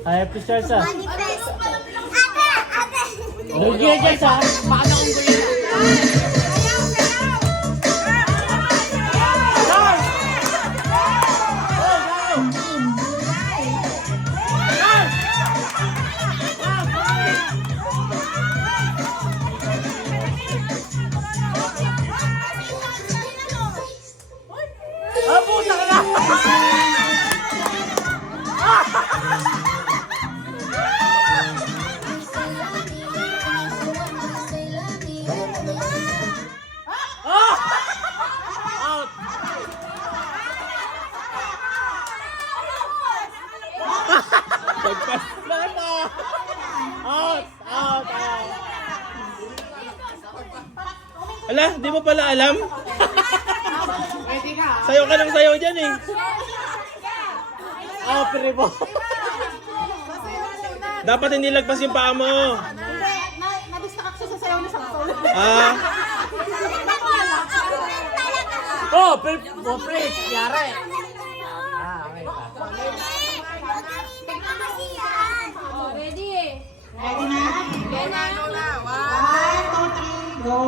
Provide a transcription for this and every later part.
Hayop si Charles ah. Manifest. Ate! Huwag yan dyan sa. Paano kung gawin? Puta ka na! Out! Bakit na? Out! Out! Out! Ala, di mo pala alam? Sayo ka ng sayo dyan eh. Oh, pere po. Dapat hindi lagpas yung paa mo. Na-distract siya sa sayaw na sakto. Ah. Oh, pre, yara eh. Ah, okay pa. Ready eh. Ready na? Ready na. 1, 2, 3, go!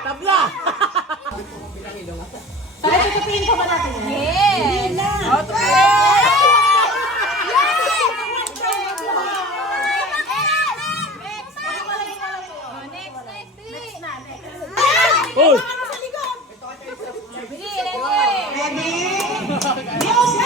Tabla! Saan tutupiin pa ba natin? Yes. Hindi na. Oh! Ready, ready. Ready? Music!